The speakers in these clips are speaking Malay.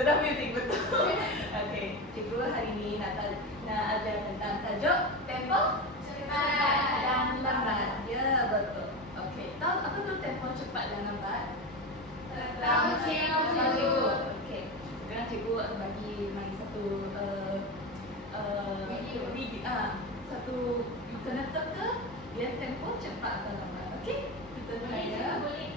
Sudah muzik, betul. Okey, cikgu hari ini nak ajar tentang tajuk tempo cepat dan lambat. Ya, betul. Okey, tahu apa tu tempo cepat dan lambat? Tahu, cikgu. Okey, sekarang cikgu bagi main satu satu kena teka dia tempo cepat atau lambat. Okey, kita try ya. Boleh.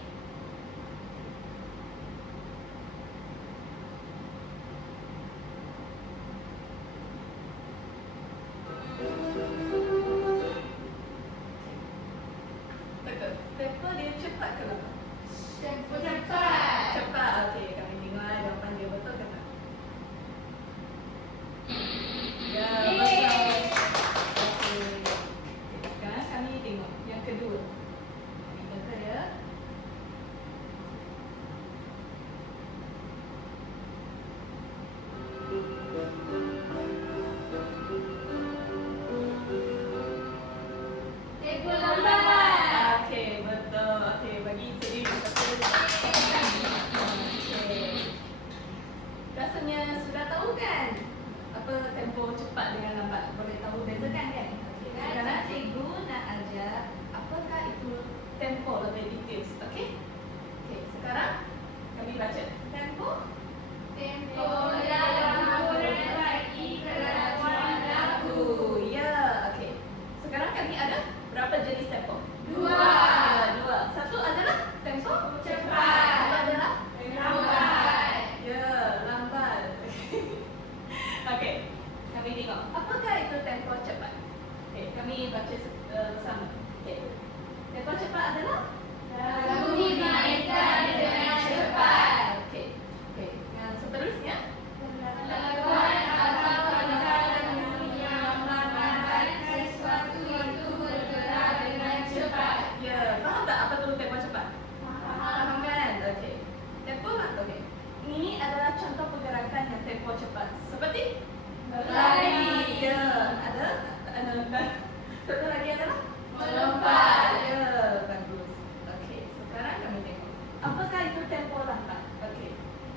Teka, tempo dia cepat ke lambat? Tempo cepat. Cepat. Okey, kami tengok jawapan dia betul ke tak? Ya, betul. Okey. Sekarang kami tengok yang kedua. Kami teka ya. Tempo lambat. Okey, betul. Okey, bagi sendiri betul. Okey. Rasanya sudah tahu kan apa tempo cepat dengan lambat? Boleh tahu bezakan kan? Okey. Sekarang cikgu nak ajar apakah itu tempo lebih details. Okey? Okey, sekarang kami baca. Tempo Tempo lagu lagi kelajuan lagu. Ya, okey. Sekarang kami ada berapa jenis tempo? Dua. Ya, dua. Satu adalah tempo Cepat. Satu adalah Lambat. Ya, lambat. Okey. Kami tengok. Apakah itu tempo cepat? Okey, kami baca bersama. Okey. Tempo cepat adalah Lagu dimainkan dengan cepat. Okey. Okey. Yang seterusnya Laguan atau perkataan yang menggambarkan sesuatu itu bergerak dengan cepat. ya, faham tak apa tu tempo cepat? Faham kan? Okey. Tempo lah. Okey. Ini adalah contoh pergerakan yang tempo cepat. Seperti Berlari. Ya, ada. Satu lagi adalah Melompat. Ya, bagus. Okey, sekarang kami tengok. Apakah itu tempo lambat? Okey.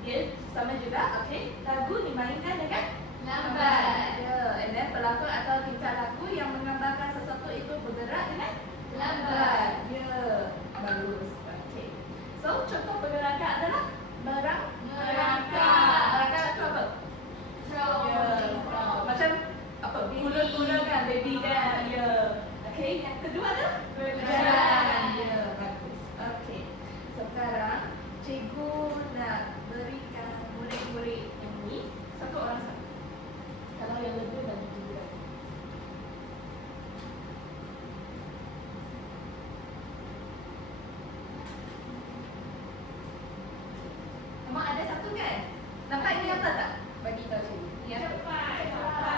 Dia sama juga. Okey. Lagu dimainkan dengan Lambat. Ya, and then pelakon atau tingkah laku yang menggambarkan sesuatu itu bergerak dengan Lambat. Ya, bagus. Okey. So, contoh pergerakan adalah Merangkak. Merangkak itu apa? Ya, macam apa? Gula-gula kan, baby kan. Ya. Okey, yang kedua adalah Berjalan. Ya, bagus. Okey. Sekarang cikgu nak berikan murid-murid yang ni satu orang satu. Kalau yang lebih bagi cikgu dah. Kamu ada satu kan? Nampak ini apa tak? Bagi tahu cikgu. Ya.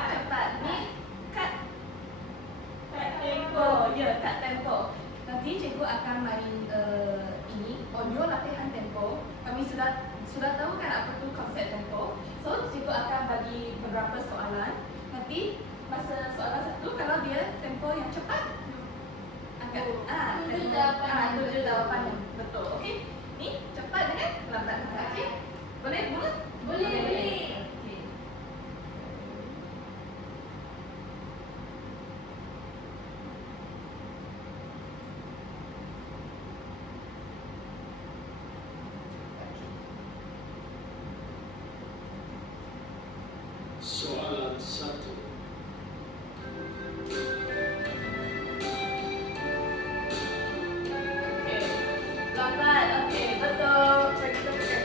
Cepat. Ni kad tempo. Ya, kad tempo. Nanti cikgu akan main ini audio latihan tempo. Kami sudah tahu kan apa tu konsep tempo. So, cikgu akan bagi beberapa soalan. Nanti masa soalan satu kalau dia tempo yang cepat angkat Tujuh jawapan. tujuh jawapan yang betul. Okey. Ni cepat dengan lambat. Okey. Boleh mula? Boleh. Okey. Soalan 1. Okey. Lambat. Okey, betul. Bagi tepukan.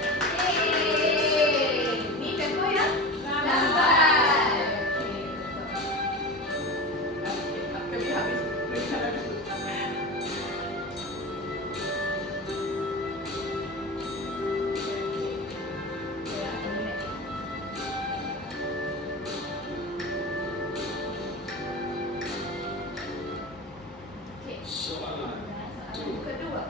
Ni tempo yang Lambat. Okey, betul. Okey, kami habis. Ya, kami next. Okey. Soalan Soalan kedua.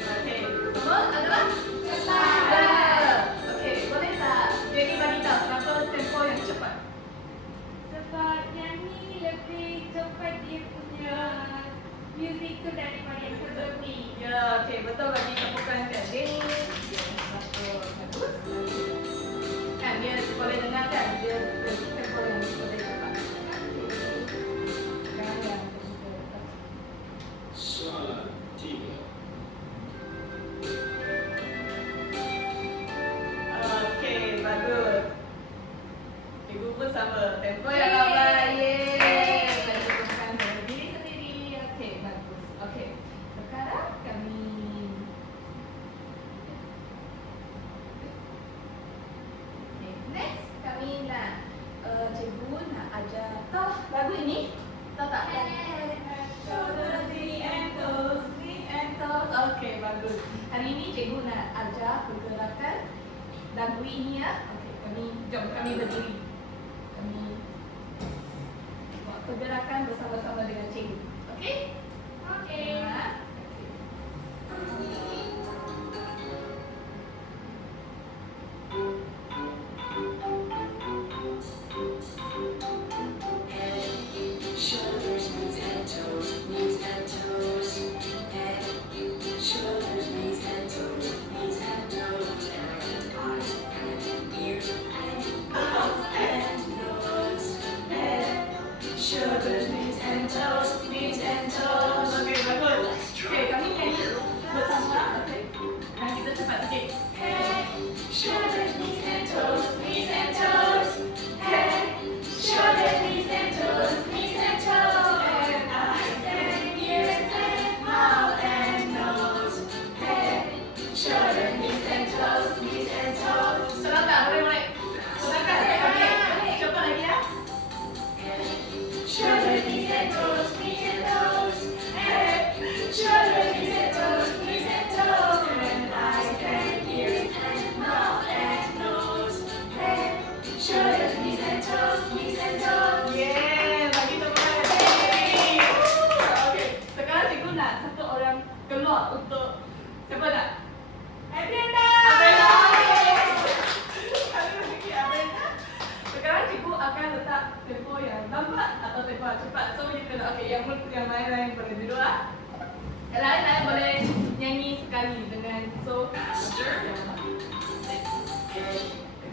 Okey, semua adalah Cepat. Okey, boleh tak jadi bagi tahu kenapa tempo yang cepat? Sebab yang ni lebih cepat dia punya music tu daripada yang sebelum ni. Ya, okey, betul bagi bagus. Hari ini cikgu nak ajar pergerakan lagu ini ya. Okey, kami berdiri. Kami buat pergerakan bersama-sama dengan cikgu. Okey? Okey. Shoulders, knees and toes, knees and toes. Head, shoulders, knees and toes, knees and toes. And eyes and ears and mouth and nose. Head, shoulders, knees and toes, knees and toes. Okey, bagus. Okey, kami nyanyi bersama. Okey. Dan kita cepat sikit. Head, shoulders, knees and toes, knees and toes. Head, shoulders, knees and toes, knees and toes. And eyes and ears and mouth and nose. Head, shoulders, knees and toes, knees and toes. Senang tak? Boleh. Silakan. Okey. Cepat lagi ya. Head, shoulders, knees and toes, knees and toes. Head, shoulders, knees and toes, knees and toes. And eyes and ears and mouth and nose. Head, shoulders, knees and toes, knees and toes. Yeah, bagi teman. Okey. Sekarang cikgu nak satu orang keluar untuk siapa nak? Abrenda. Abrenda. Ada lagi Abrenda. Sekarang cikgu akan letak tempo yang lambat atau tempo yang cepat. So you kena okey yang lain boleh duduk ah. Yang lain boleh nyanyi sekali dengan so Faster.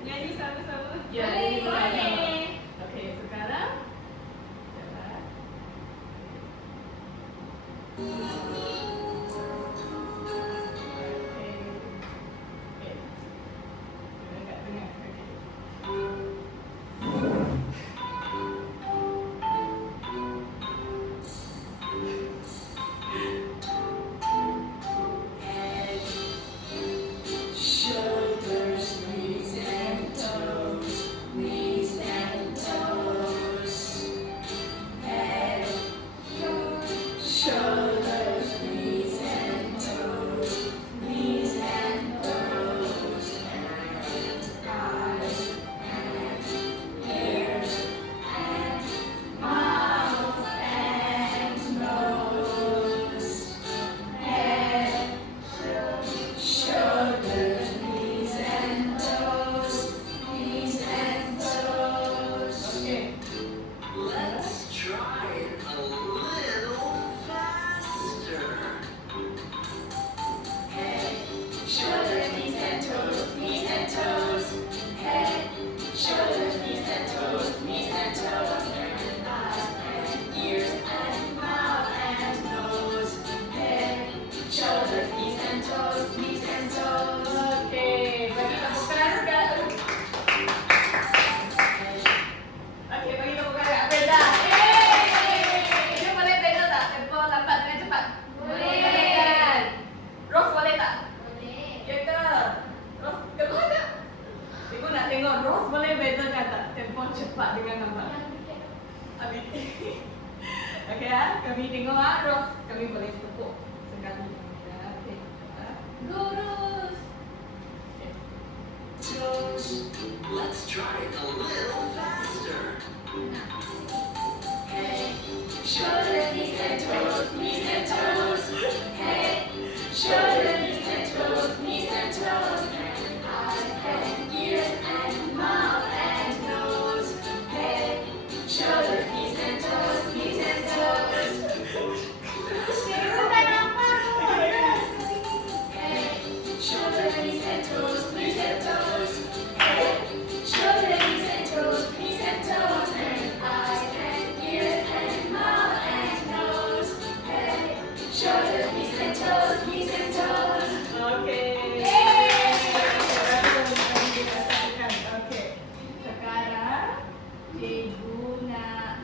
nyanyi sama-sama. Ya, Boleh, nyanyi boleh. bersama. Okey, sekarang cepat. Okey. Okey. Dengar, dengar. Okey. Head, shoulders, knees and toes, knees and toes. Head, shoulders, knees and toes, knees and toes. And eyes and ears and mouth and nose. Head, shoulders, knees and toes, knees and toes. Okey. Let's try it a little faster. Head, shoulders, knees and toes, knees and toes. Head, shoulders, knees and toes, knees and toes. And eyes and ears and mouth and nose. Head, shoulders, knees and toes, knees and toes. Okey, bagi tepukan dekat. Okey, bagi tepukan dekat Abrenda. Dia boleh beza tak? Tempo lambat dengan cepat? Boleh. Rose boleh tak? Boleh. Ya ke? Rose keluar tak? Cikgu nak tengok Rose boleh bezakan tak? Tempo cepat dengan lambat. Abi. Okey ah, kami tengok ah Rose. Kami boleh tepuk sekali. Ya, okey. Lurus. Toes. Let's try it a little faster. Head, shoulders, knees and toes, knees and toes. Head, shoulders, knees and toes, knees and toes. And eyes and ears and mouth and nose. Head, shoulders, knees and toes, knees and toes. Head, shoulders, knees and toes, knees and toes. Head, shoulders, knees and toes, knees and toes. And eyes and ears and mouth and nose. Head, shoulders, knees and toes, knees and toes. Okey. Okey. Sekarang cikgu nak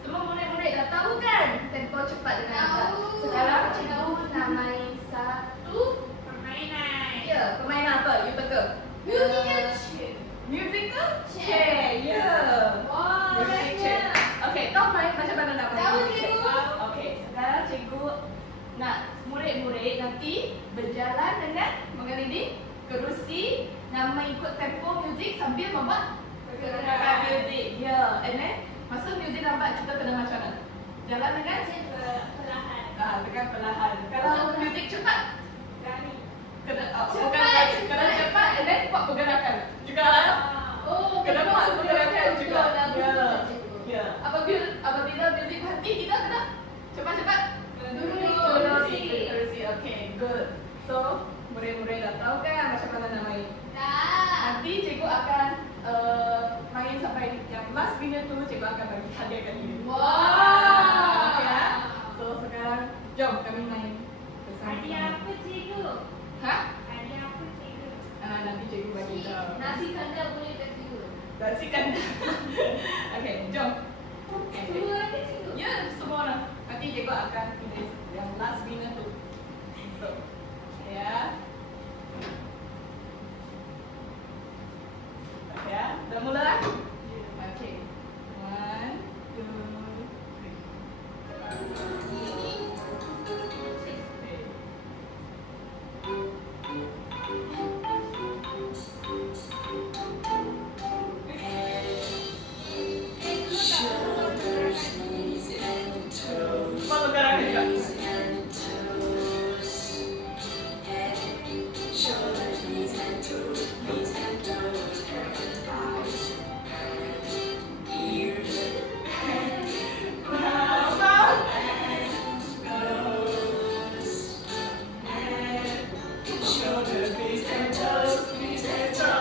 semua murid-murid dah tahu kan tempo cepat dengan lambat. Tahu. Sekarang cikgu nak main satu Permainan. ya, permainan apa? You teka. Musical chair. Musical chair. Ya. Wah, Musical chair. Okey, kau main macam Nah, murid-murid nanti berjalan dengan mengelilingi kerusi dan mengikut tempo muzik sambil membuat pergerakan muzik. Ya, and then masa muzik lambat kita kena macam mana? Jalan dengan Perlahan. dengan perlahan. Kalau muzik cepat Berani. kena Cepat, bukan lagi, cepat. kena cepat and then buat pergerakan. Juga Oh, kena buat pergerakan juga. Ya. Betul. Ya. Apabila muzik berhenti kita kena cepat-cepat Duduk. kerusi. Okay, good. So, murid-murid dah tahu kan macam mana nak main. Nanti cikgu akan main sampai yang last minute tu cikgu akan bagi hadiah kat dia. Wow. Okay, ya? So sekarang jom kami main bersama. Hadiah apa cikgu? Ha? Hadiah apa cikgu? Nanti cikgu bagi tahu. Nasi kandar boleh tak cikgu? Nasi kandar. Okay, jom. Semua ada cikgu? Ya, semua orang. Nanti cikgu akan pilih yang last winner tu. So, ya. Ya, dah mula lah? Okay. 1, 2, 3. Shoulders, knees, and toes. Bawa garang juga. Knees and toes. Head, shoulders, knees and toes. Knees and toes. Head, eyes, ears, Mouth. nose. Head, shoulders, knees and toes. Knees and toes.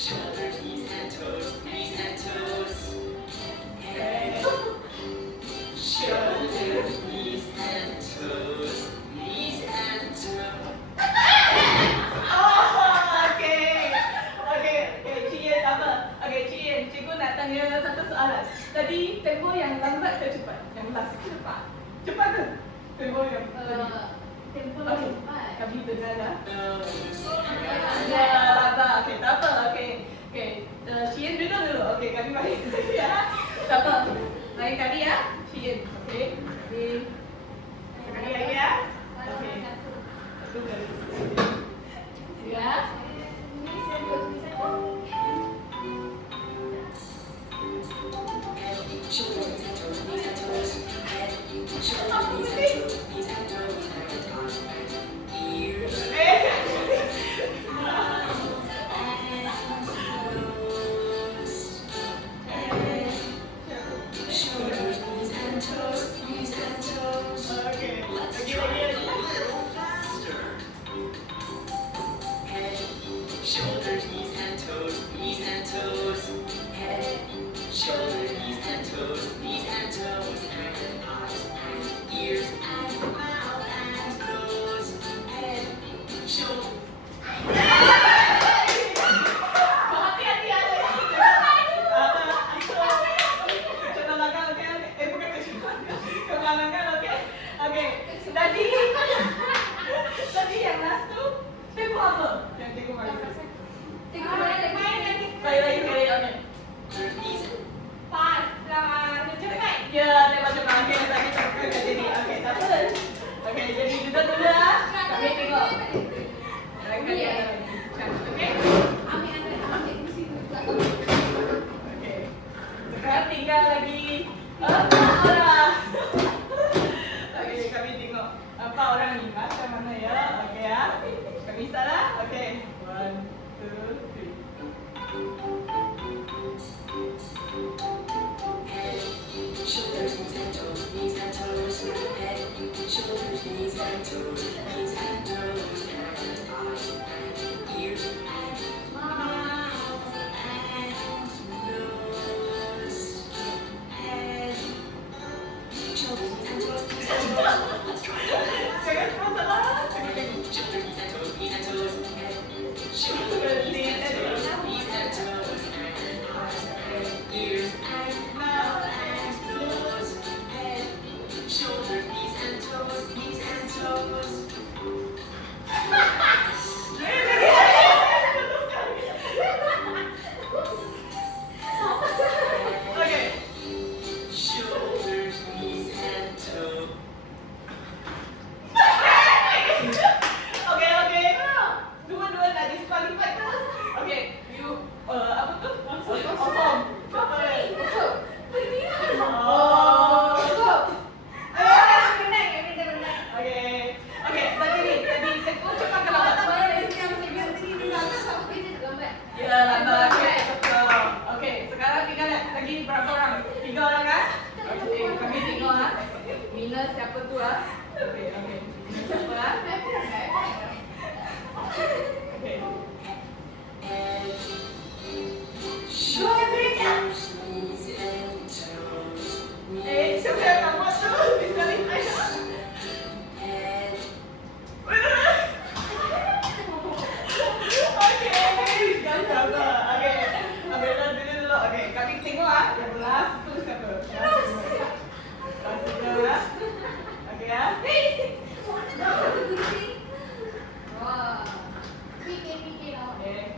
Shoulders, knees and toes. Knees and toes. Head, shoulders, knees and toes. Knees and toes. Oh, okay. Cik apa? Okay, Cik, cikgu nak tanya satu soalan. Tadi tempo yang lambat ke cepat? Yang last cepat. Cepat ke? Tempo yang tadi. Tempo Okay. cepat. Kami dengar dah. Nose. Ya, lambat. Okay, tak apa. Okay. Cik dulu. Okay, kami balik ya. Tak apa. Lain kali ya, Cik. Okay. Sekali lagi ya. Okay. Satu kali. Ya. Shoulders, knees and toes. Knees and toes. Head, shoulders, knees and toes. Knees and toes. Head, eyes, ears, mouth, nose. Head, shoulders, knees and toes. Knees and toes. Okay. Let's Lagi, try lagi, it lagi. a little faster. Head, shoulders, knees and toes, knees and toes. Head, shoulders, knees and toes, knees and toes. And eyes and ears and mouth and nose. Head, shoulders. Hati-hati ada. Kenalangan, okay? Bukan kenalangan, okay? Okay. Tadi yang last tu tempo apa? Yang cikgu main. Cikgu boleh main lagi. Lagi, okay. Knees Pas. Cepat. Ya, cepat-cepat. Okay, tadi tak jadi. Okay, tak apa. Okay, jadi duduk dulu lah. Kami tengok. Lain kali ada lagi. Okay? Ambil kursi tu. Okay. Sekarang tinggal lagi 4 orang. Okay, kami tengok 4 orang ni macam mana ya. Okay ya. Kami start lah. Okay. 1, 2, 3. Head, shoulders, knees and toes, knees and toes. Head, shoulders, knees and toes, knees and toes. And eyes and ears and mouth and nose. Head, shoulders, knees and toes, knees and toes. Let's try it. Jangan masalah. Shoulders, knees and toes, knees and toes. Head, shoulders, knees and toes, knees and toes. And eyes and ears and mouth and nose. Head, shoulders, knees and toes, knees and toes. dah lambat. Okey, betul. Okey, sekarang tinggal lagi berapa orang? 3 orang kan? Okey, kami tengok ah. Winner siapa tu ah? Okey, okey. Winner siapa ah? Okey. Siapa yang nak buat tu? Visualisasi. Okey, jangan sabar. Okey, ambil dulu. Okey, kami tengok ah. Yang last tu siapa? Last tu ah. Okey ah. Wah. Fikir lah. Okey.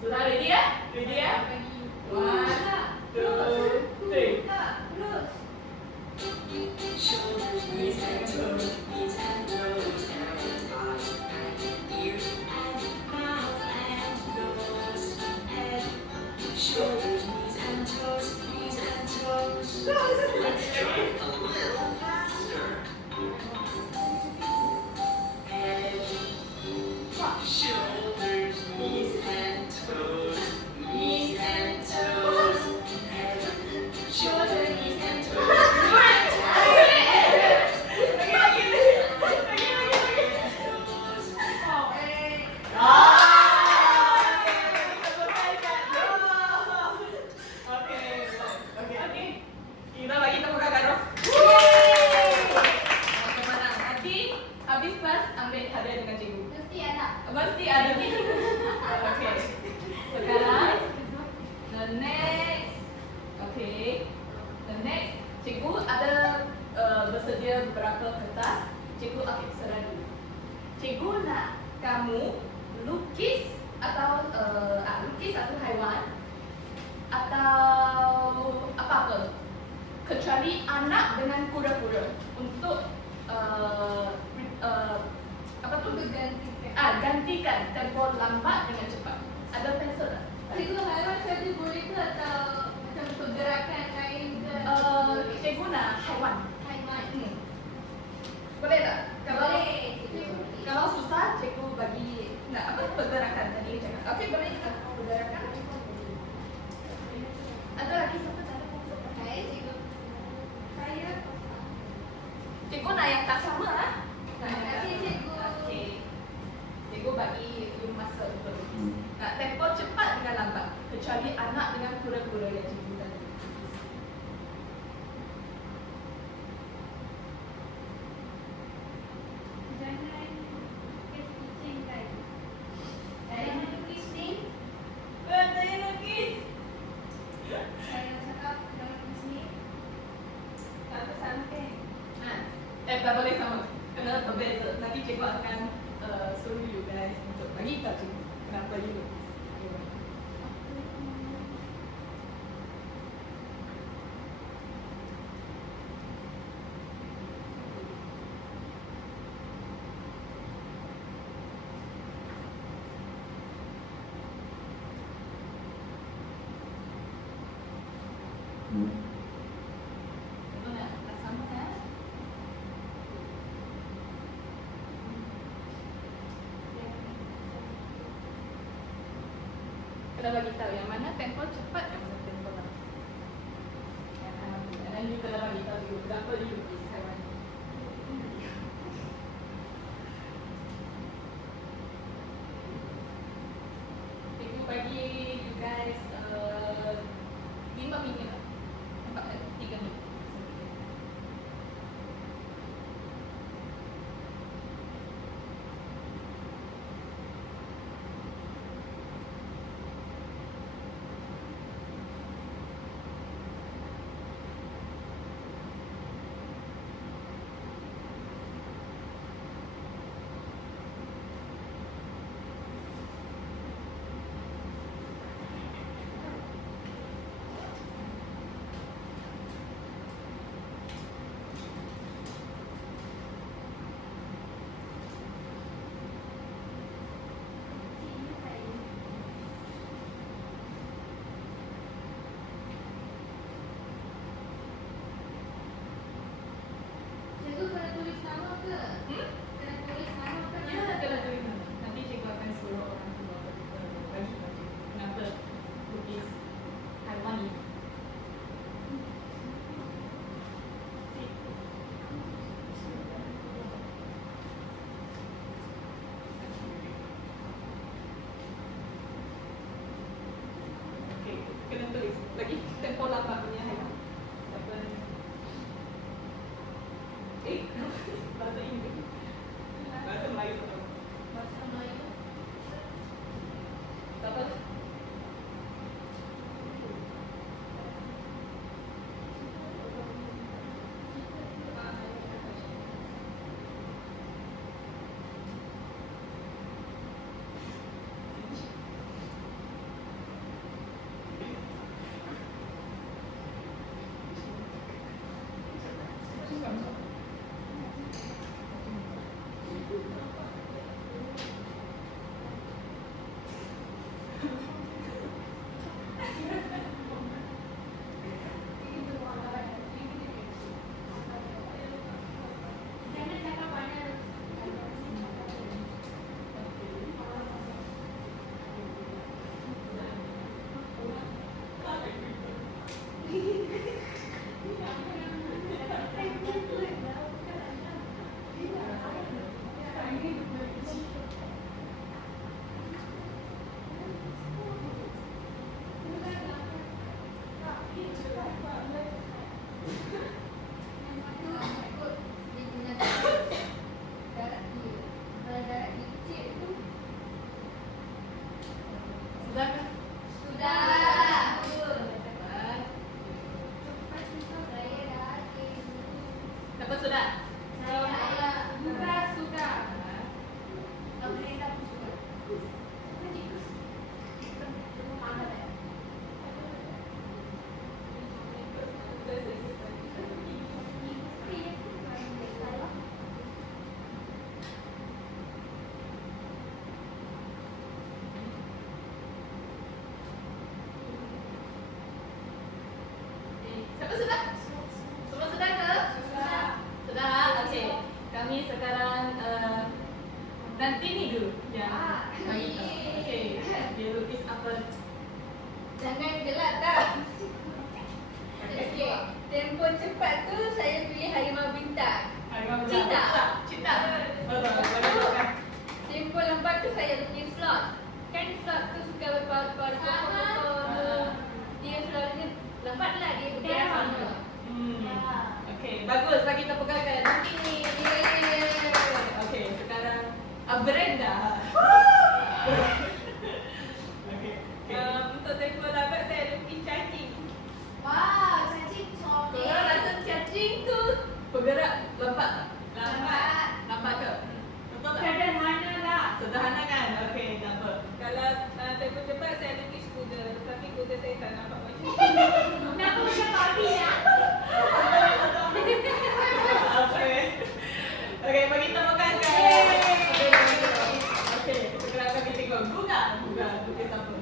Sudah ready ya? Ready ya? One, two, three. Shoulders, knees and toes, knees and toes, and eyes and ears and mouth and nose, head, shoulders, knees and toes, knees and toes. Let's try a little faster. Head, shoulders, knees and toes, knees and toes, head, shoulders, knees and toes. Kita bagi tepuk tangan Ros. Pemenang. Nanti habis kelas ambil hadiah dengan cikgu. Mesti ada. Mesti ada. Okey. Sekarang the next. Okey. The next, cikgu ada bersedia beberapa kertas. Cikgu akan serah dulu. Cikgu nak kamu lukis atau lukis satu haiwan atau apa-apa kecuali anak dengan kura-kura untuk apa tu gantikan tempo lambat dengan cepat. Ada pensel tak? Cikgu haiwan saja boleh ke atau macam pergerakan lain ke? Cikgu nak haiwan. Haiwan. Boleh tak? Boleh. Kalau susah, cikgu bagi nak apa pergerakan tadi cakap. Okey, boleh tak? Pergerakan. Ada lagi siapa tak ada pensel? Saya cikgu. Saya. Cikgu nak yang tak sama ah. Terima kasih, cikgu. Okey. Cikgu bagi you masa untuk lukis. Nak tempo cepat dengan lambat. Kecuali anak dengan kura-kura yang cikgu tadi. Jangan lukis kucing kan? Saya lukis kucing. Saya lukis. Saya cakap jangan lukis ni. Tak sampai. Tak boleh sama. Kena berbeza. Nanti cikgu akan suruh you guys untuk bagi tahu cikgu kenapa you lukis. Betul tak? Tak sama kan? Kena bagi tahu yang mana tempo cepat dan mana tempo lambat. Dan you kena bagi tahu you berapa you lukis haiwan. Cikgu bagi you guys 5 minit lah. Nampak tak? 3 minit. Sudah kan? Sudah. Siapa sudah? Bukan sudah. Siapa sudah? Semua sudah ke? Sudah. Sudah, okey. Kami sekarang nanti ni dulu. Ya. Bagi tahu. Okey. Dia lukis apa? Jangan gelak tak? Okey. Tempo cepat tu saya pilih harimau bintang. Harimau Cita. Cita. Betul. Tempo lambat tu saya lukis slot. Kan slot tu suka berpaut-paut pokok-pokok. Dia selalunya lambatlah dia bergerak sama. Okey, bagus. Bagi tepukan kat nanti ni. Okey, sekarang Brenda. Okey. Untuk tempo lambat saya lukis cacing. Wow, cacing comel. Korang rasa cacing tu bergerak lambat tak? Lambat. Lambat ke? Betul tak? Sederhana lah. Sederhana kan? Okey, tak apa. Kalau tempo cepat saya lukis kuda. Tapi kuda saya tak nampak macam Kenapa macam babi ya? Okey. Okey, bagi temukan kan. Okey, sekarang kami tengok Guga. Guga, lukis apa?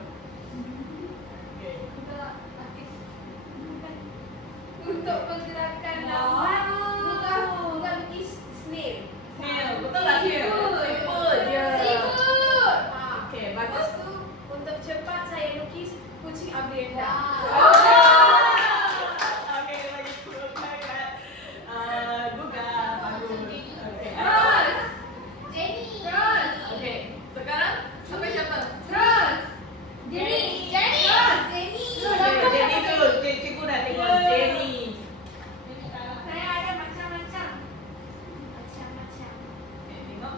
Okey. untuk pergerakan Wow. lambat. Bukan lukis snail. Snail, betul tak dia? Siput dia. Siput. Okey, Lepas bagus. tu untuk cepat saya lukis kucing Abrienda. Okey, bagi temukan kan. Guga, bagus. Okey. Ros. Jenny. Ros. Okey, sekarang sampai siapa? Ros. Jenny. Jenny. Jenny. Okey, Jenny dulu. Cikgu dah tengok Jenny. Saya ada macam-macam. Macam-macam. Okey, tengok.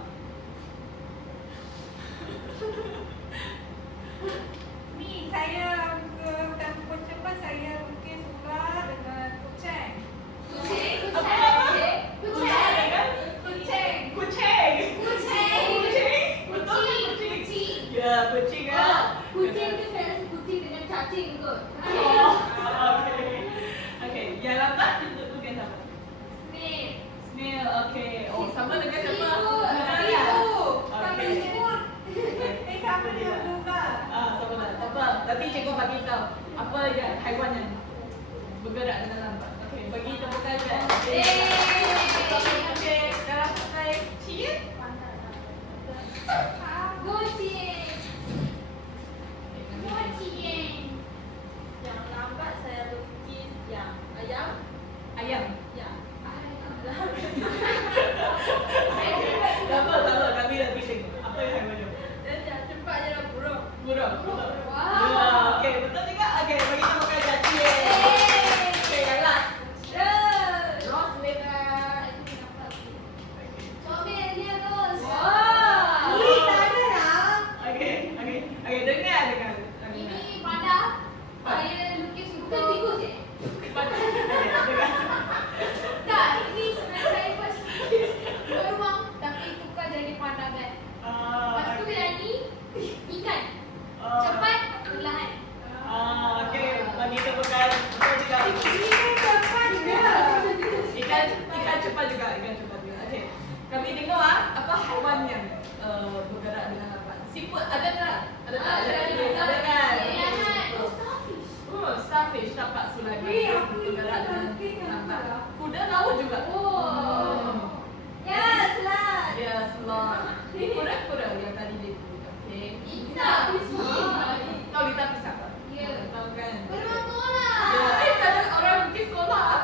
Ni saya tempo cepat saya lukis ular dengan kucing. Kucing. Apa? Kucing. Kucing. Kucing. Kucing. Kucing. Betul ke kucing? Kucing. Ya, kucing ah. Kucing tu saya rasa kucing dengan cacing kot. Oh, okey. Okey, yang lambat itu tugas apa? Snail. Snail, okey. Oh, sama dengan siapa? Siput. Guga. Kami Okey. siput. Sama dengan Guga. Sama dah. Tak apa. Nanti cikgu bagi tahu apa yang haiwan yang bergerak dengan lambat. Okey, bagi tepukan kan. Okey, sekarang sampai Cien. Kucing. Kucing. Yang lambat saya lukis yang ayam. Ayam. Ya. Tak apa. Kami nanti tengok. Apa yang haiwan dia? Dan yang cepat adalah burung. Burung. Betul. Wow. Ya, okey, betul juga. Okey, bagi tepukan kat Cien. Okey, yang last. Rose liver. Comel dia Rose. Wah. Ih, tak ada lah. Okey, dengar. Ini panda. Saya lukis bukan tikus je. Dengar. Tak, ini sebenarnya saya first lukis beruang tapi tukar jadi panda kan. Lepas tu yang ni ikan. Cepat, perlahan. Okey, bagi tepukan. Betul juga. Ikan cepat juga. Okey. Kami tengok apa haiwan yang bergerak dengan lambat. Siput ada tak? Ada kan? Oh, starfish dapat sulagi bergerak dengan lambat. Kuda laut juga. Ya, selat. Ya, sloth. Kura yang tadi dia. Okey. Ikan. Kau lihat pisang tak? Ya. Tahu kan? Beruang koala. Ya, tak ada orang lukis sekolah.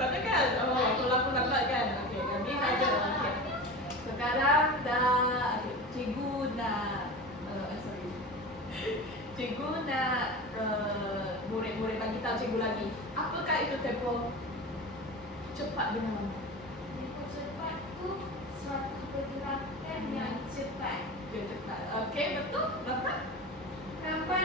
Tak ada kan? Oh, sekolah pun lambat kan? Okey, kami saja. Okey. Sekarang dah cikgu nak cikgu nak murid-murid bagi tahu cikgu lagi. Apakah itu tempo cepat dengan lambat? Tempo cepat tu suatu pergerakan yang cepat. Dia cepat. Okey, betul? Lambat? Lambat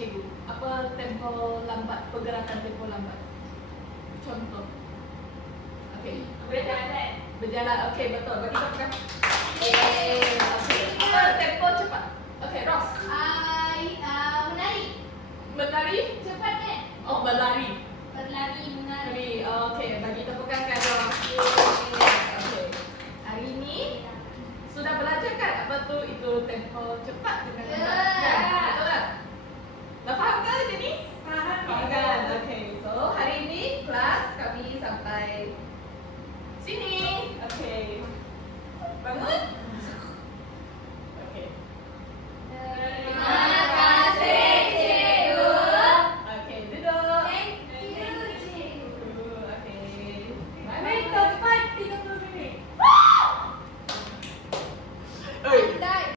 cikgu. Apa tempo lambat, pergerakan tempo lambat? Contoh. Okey. Berjalan. Berjalan. Okey, betul. Bagi tepukan. Okey. Apa tempo cepat? Okey, Ros. Menari. Menari? Cepat kan? Oh, berlari.